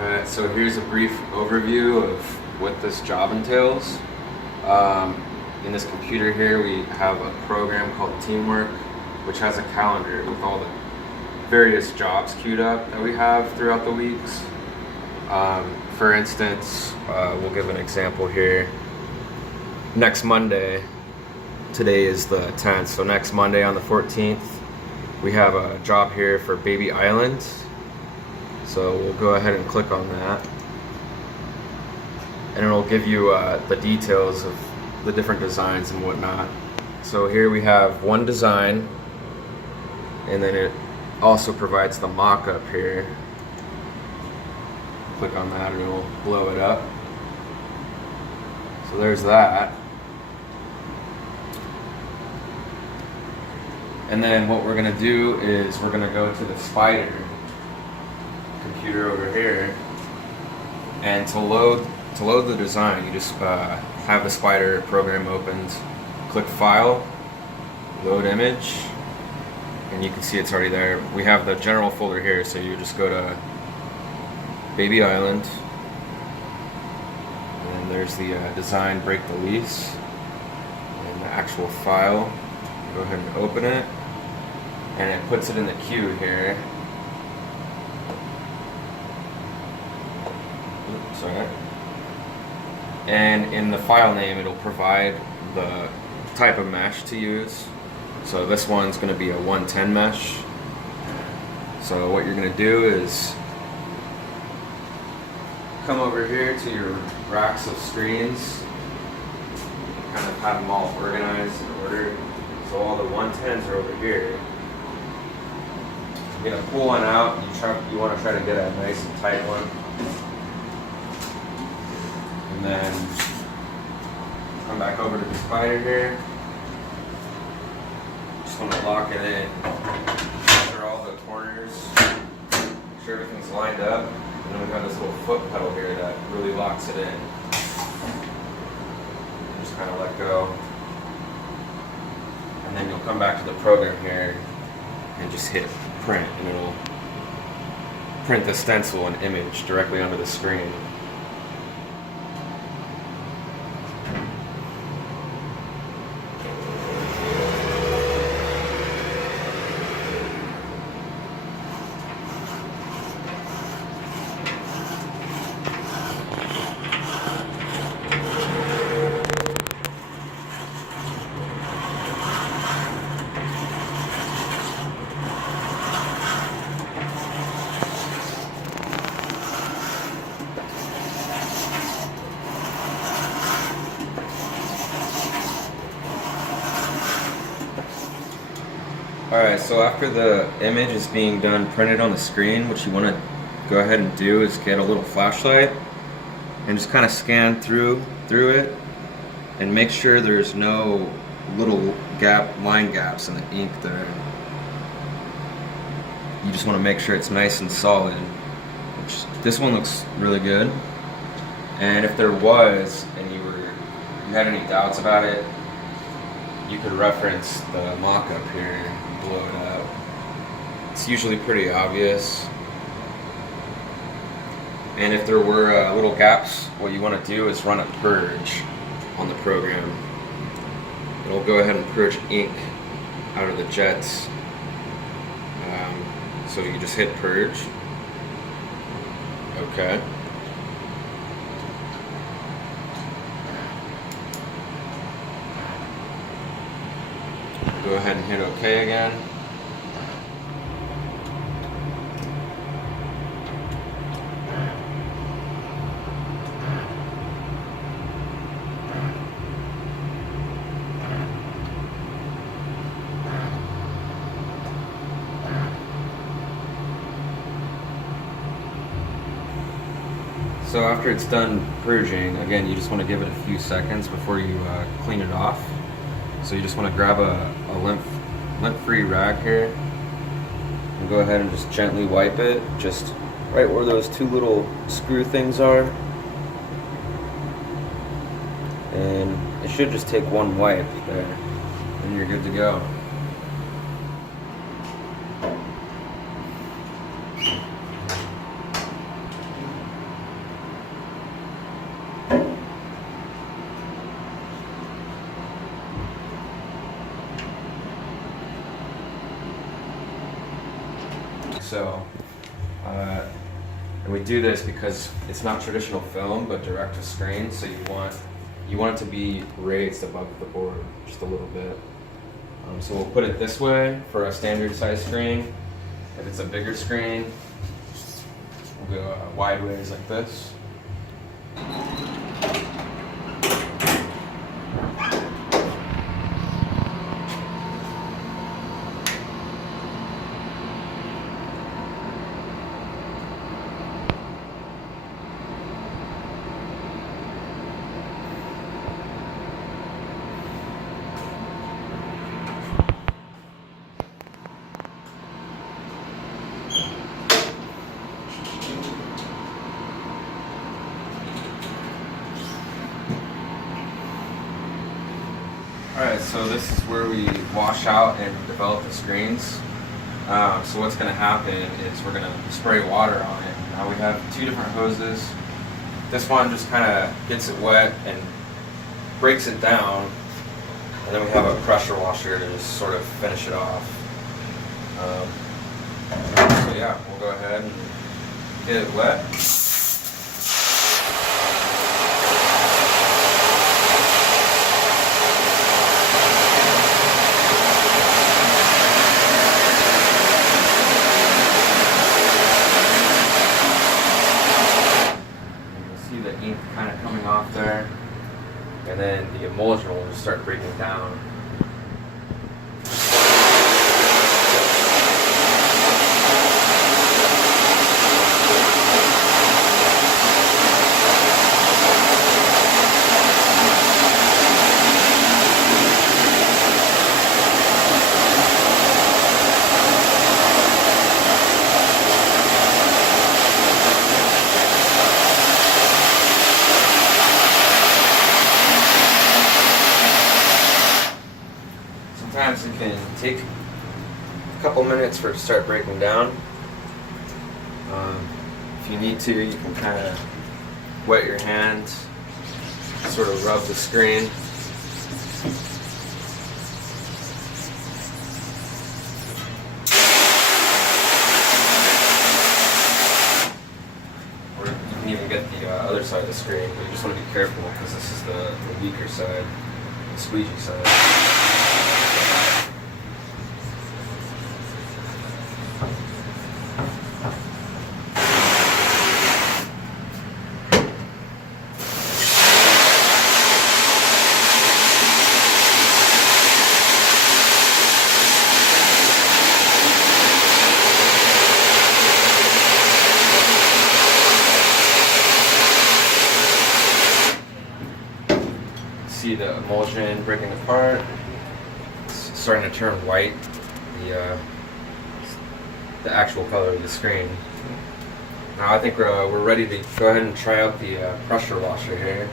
Alright, so here's a brief overview of what this job entails. In this computer here we have a program called Teamwork, which has a calendar with all the various jobs queued up that we have throughout the weeks. For instance, we'll give an example here. Next Monday, today is the 10th, so next Monday on the 14th, we have a job here for Baby Island. So we'll go ahead and click on that, and it'll give you the details of the different designs and whatnot. So here we have one design, and then it also provides the mock-up here. Click on that and it'll blow it up. So there's that. And then what we're gonna do is we're gonna go to the spider computer over here, and to load the design, you just have the spider program opened, click File, Load Image, and you can see it's already there. We have the general folder here, so you just go to Baby Island, and there's the design Break the Lease, and the actual file. Go ahead and open it, and it puts it in the queue here. Sorry. And in the file name, it'll provide the type of mesh to use. So this one's going to be a 110 mesh. So what you're going to do is come over here to your racks of screens, kind of have them all organized in order. So all the 110s are over here. You're going to pull one out. You want to try to get a nice and tight one. And then come back over to the spider here. Just want to lock it in. Measure all the corners. Make sure everything's lined up. And then we've got this little foot pedal here that really locks it in. Just kind of let go. And then you'll come back to the program here and just hit print, and it'll print the stencil and image directly onto the screen. Alright, so after the image is being done printed on the screen, what you want to go ahead and do is get a little flashlight and just kind of scan through it and make sure there's no little line gaps in the ink there. You just want to make sure it's nice and solid. This one looks really good, and if there was and you had any doubts about it, you could reference the mock-up here and blow it up. It's usually pretty obvious. And if there were little gaps, what you want to do is run a purge on the program. It'll go ahead and purge ink out of the jets. So you just hit purge. Okay. Go ahead and hit OK again. So after it's done purging, again, you just want to give it a few seconds before you clean it off. So you just want to grab a lint-free rag here and go ahead and just gently wipe it, just right where those two little screw things are. And it should just take one wipe there, and you're good to go. So, and we do this because it's not traditional film, but direct to screen. So you want it to be raised above the board just a little bit. So we'll put it this way for a standard size screen. If it's a bigger screen, we'll go wide ways like this. Alright, so this is where we wash out and develop the screens. So what's going to happen is we're going to spray water on it. Now we have two different hoses. This one just kind of gets it wet and breaks it down. And then we have a pressure washer to just sort of finish it off. So yeah, we'll go ahead and get it wet. Ink kind of coming off there, and then the emulsion will just start breaking down. Sometimes it can take a couple minutes for it to start breaking down. If you need to, you can kind of wet your hands, sort of rub the screen. Or you can even get the other side of the screen, but you just want to be careful because this is the weaker side, the squeegee side. See the emulsion breaking apart. It's starting to turn white, the actual color of the screen. Now I think we're ready to go ahead and try out the pressure washer here.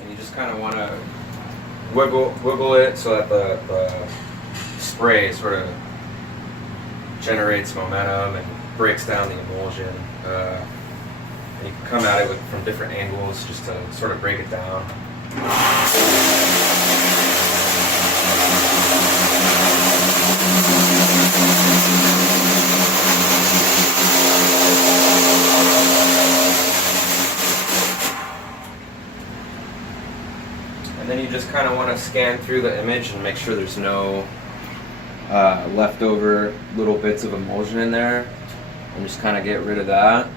And you just kind of want to wiggle it so that the spray sort of generates momentum and breaks down the emulsion. And you can come at it from different angles just to sort of break it down. And then you just kind of want to scan through the image and make sure there's no leftover little bits of emulsion in there, and just kind of get rid of that.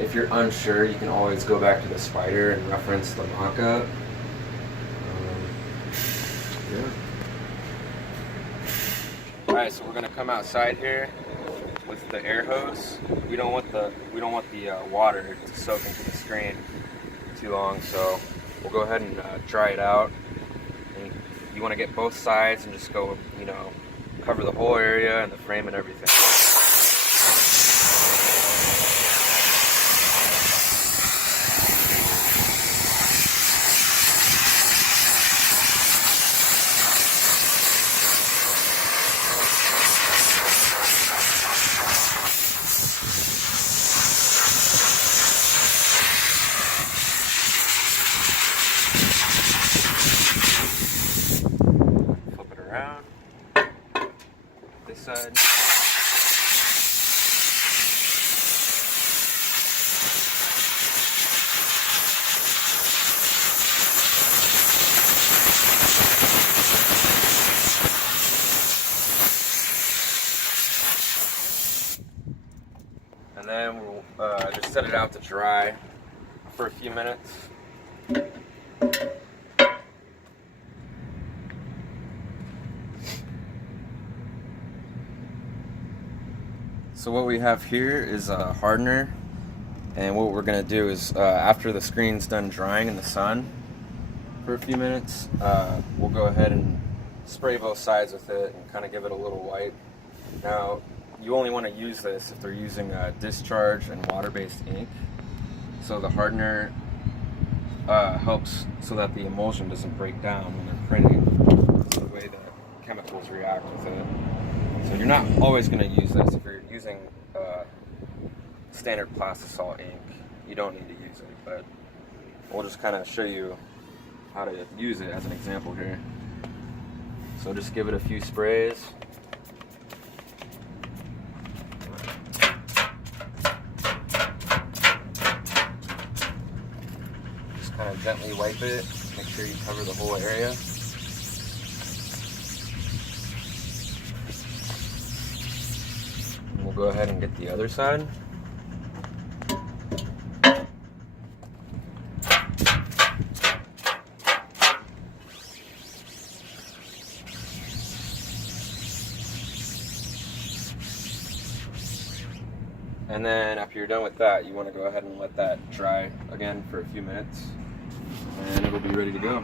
If you're unsure, you can always go back to the spider and reference the mock-up. Yeah. Alright, so we're gonna come outside here with the air hose. We don't want the water to soak into the screen too long, so we'll go ahead and dry it out. And you want to get both sides and just go, cover the whole area and the frame and everything. around this side. And then we'll just set it out to dry for a few minutes. So what we have here is a hardener, and what we're going to do is after the screen's done drying in the sun for a few minutes, we'll go ahead and spray both sides with it and kind of give it a little wipe. Now, you only want to use this if they're using discharge and water-based ink. So the hardener helps so that the emulsion doesn't break down when they're printing, the way that chemicals react with it. So you're not always going to use this. If you're using standard plastisol ink, you don't need to use it, but we'll just kind of show you how to use it as an example here. So just give it a few sprays. Just kind of gently wipe it, make sure you cover the whole area. And we'll go ahead and get the other side. And then after you're done with that, you want to go ahead and let that dry again for a few minutes, and it'll be ready to go.